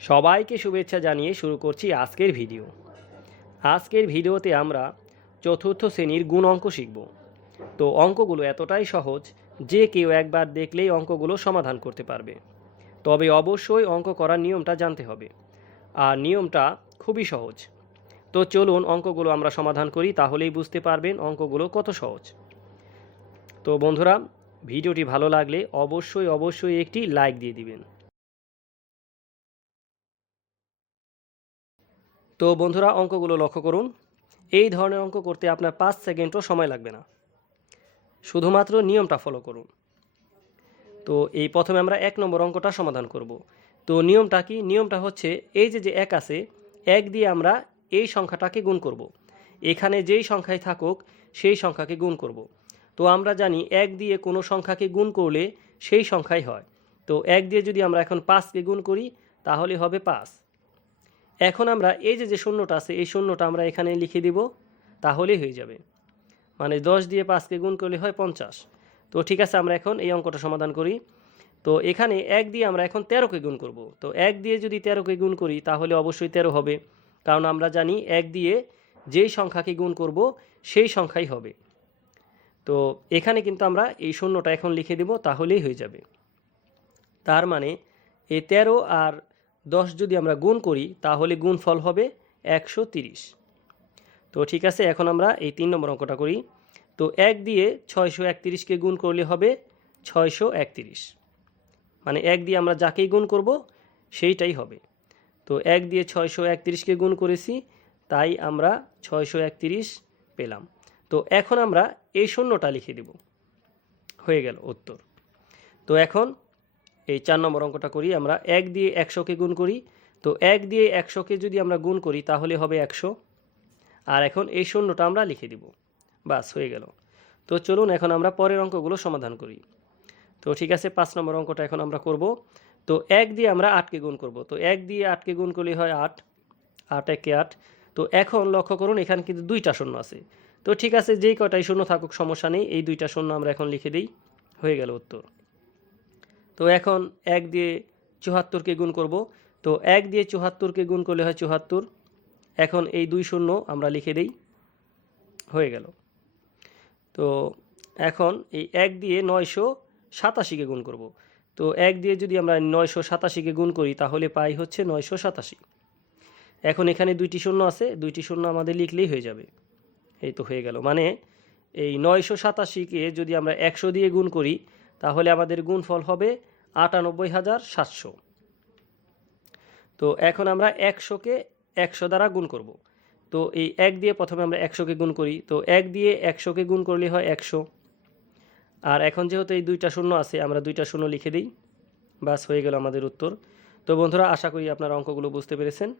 সবাইকে শুভেচ্ছা জানিয়ে শুরু করছি আজকের ভিডিও। আজকের ভিডিওতে আমরা চতুর্থ শ্রেণির গুণ অঙ্ক শিখব। তো অঙ্কগুলো এতটাই সহজ যে কেউ একবার দেখলেই অঙ্কগুলো সমাধান করতে পারবে। তবে অবশ্যই অঙ্ক করার নিয়মটা জানতে হবে। আর নিয়মটা খুবই সহজ। তো চলুন অঙ্কগুলো আমরা সমাধান করি, তাহলেই বুঝতে পারবেন অঙ্কগুলো কত সহজ। তো বন্ধুরা, ভিডিওটি ভালো লাগলে অবশ্যই অবশ্যই একটি লাইক দিয়ে দিবেন। তো বন্ধুরা, অঙ্কগুলো লক্ষ্য করুন। এই ধরনের অঙ্ক করতে আপনার পাঁচ সেকেন্ডও সময় লাগবে না। শুধুমাত্র নিয়মটা ফলো করুন। তো এই প্রথমে আমরা এক নম্বর অঙ্কটা সমাধান করব। তো নিয়মটা কি? নিয়মটা হচ্ছে এই যে যে এক আছে, এক দিয়ে আমরা এই সংখ্যাটাকে গুণ করব। এখানে যেই সংখ্যায় থাকুক, সেই সংখ্যাকে গুণ করব। তো আমরা জানি এক দিয়ে কোনো সংখ্যাকে গুণ করলে সেই সংখ্যাই হয়। তো এক দিয়ে যদি আমরা এখন পাঁচকে গুণ করি, তাহলে হবে পাঁচ। এখন আমরা এই যে যে শূন্যটা আছে, এই শূন্যটা আমরা এখানে লিখে দিব, তাহলেই হয়ে যাবে। মানে দশ দিয়ে পাঁচকে গুণ করলে হয় পঞ্চাশ। তো ঠিক আছে, আমরা এখন এই অঙ্কটা সমাধান করি। তো এখানে এক দিয়ে আমরা এখন তেরোকে গুণ করব। তো এক দিয়ে যদি তেরোকে গুণ করি, তাহলে অবশ্যই তেরো হবে। কারণ আমরা জানি এক দিয়ে যেই সংখ্যাকে গুণ করব, সেই সংখ্যাই হবে। তো এখানে কিন্তু আমরা এই শূন্যটা এখন লিখে দেব, তাহলেই হয়ে যাবে। তার মানে এই তেরো আর দশ যদি আমরা গুণ করি, তাহলে গুণফল হবে একশো তিরিশ। তো ঠিক আছে, এখন আমরা এই তিন নম্বর অঙ্কটা করি। তো এক দিয়ে ছয়শো একত্রিশকে গুণ করলে হবে ছয়শো একত্রিশ। মানে এক দিয়ে আমরা যাকেই গুণ করব, সেইটাই হবে। তো এক দিয়ে ছয়শো একত্রিশকে গুণ করেছি, তাই আমরা ছয়শো একত্রিশ পেলাম। তো এখন আমরা এই শূন্যটা লিখে দেব। হয়ে গেল উত্তর। তো এখন এই চার নম্বর অঙ্কটা করি, আমরা এক দিয়ে একশোকে গুণ করি। তো এক দিয়ে একশোকে যদি আমরা গুণ করি, তাহলে হবে একশো। আর এখন এই শূন্যটা আমরা লিখে দিব। বাস, হয়ে গেল। তো চলুন এখন আমরা পরের অঙ্কগুলো সমাধান করি। তো ঠিক আছে, পাঁচ নম্বর অঙ্কটা এখন আমরা করব। তো এক দিয়ে আমরা আটকে গুণ করব। তো এক দিয়ে আটকে গুণ করলে হয় আট আট একে আট। তো এখন লক্ষ্য করুন, এখানে কিন্তু দুইটা শূন্য আছে। তো ঠিক আছে, যেই কটাই শূন্য থাকুক, সমস্যা নেই। এই দুইটা শূন্য আমরা এখন লিখে দিই। হয়ে গেল উত্তর। তো এখন এক দিয়ে চুহাত্তরকে গুণ করব। তো এক দিয়ে চুহাত্তরকে গুণ করলে হয় চুহাত্তর এখন এই দুই শূন্য আমরা লিখে দিই। হয়ে গেল। তো এখন এই এক দিয়ে নয়শো সাতাশিকে গুণ করব। তো এক দিয়ে যদি আমরা নয়শো সাতাশিকে গুণ করি, তাহলে পাই হচ্ছে নয়শো সাতাশি। এখন এখানে দুইটি শূন্য আছে, দুইটি শূন্য আমাদের লিখলেই হয়ে যাবে। এই তো হয়ে গেল। মানে এই নয়শো সাতাশিকে যদি আমরা একশো দিয়ে গুণ করি তাহলে আমাদের গুণফল হবে আটানব্বই হাজার সাতশো। তো এখন আমরা একশোকে একশো দ্বারা গুণ করব। তো এই এক দিয়ে প্রথমে আমরা একশোকে গুণ করি। তো এক দিয়ে একশোকে গুণ করলে হয় একশো। আর এখন যেহেতু এই দুইটা শূন্য আছে, আমরা দুইটা শূন্য লিখে দিই। বাস হয়ে গেল আমাদের উত্তর। তো বন্ধুরা, আশা করি আপনারা অঙ্কগুলো বুঝতে পেরেছেন।